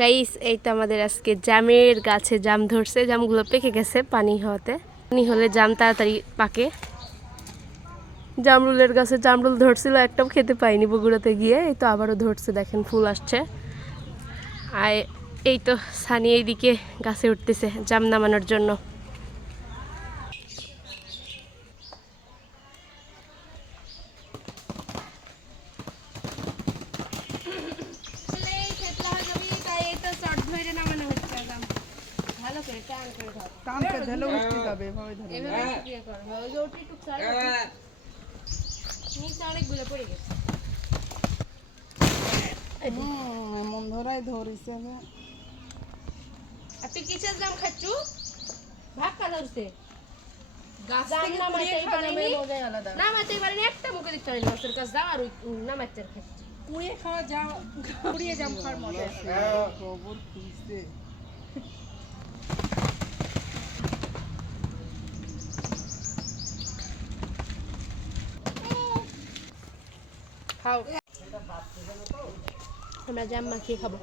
Guys এই তো আমাদের আজকে জামের গাছে জাম ধরছে, জামগুলো পেকে গেছে পানি হওয়াতে। পানি হলে জাম তাড়াতাড়ি পাকে। জামরুলের গাছে জামরুল ধরছিল, একটাও খেতে পাইনি বগুড়াতে গিয়ে। এই তো আবারও ধরছে, দেখেন ফুল আসছে। আর এই তো সানি এইদিকে গাছে উঠতেছে জাম নামানোর জন্য। এমন ধরাই ধরিছে আপনি কিসের জাম খাচ্ছু? ভাক্কা ধরছে গাছ জাম থেকে নামাইতেই কুড়িয়ে খাওয়ার পারিনি, মজাই আলাদা। নামাইতেই পারিনি, একটা মুখে দিতে পারিনি গাছের কাছে জাম আর ওই নামাইতে খাচ্ছি। কুড়িয়ে খাওয়া জাম, কুড়িয়ে জাম খাওয়ার মজা আছে। খবর খুঁজছে খাও, আমরা জাম মাখিয়ে খাবো।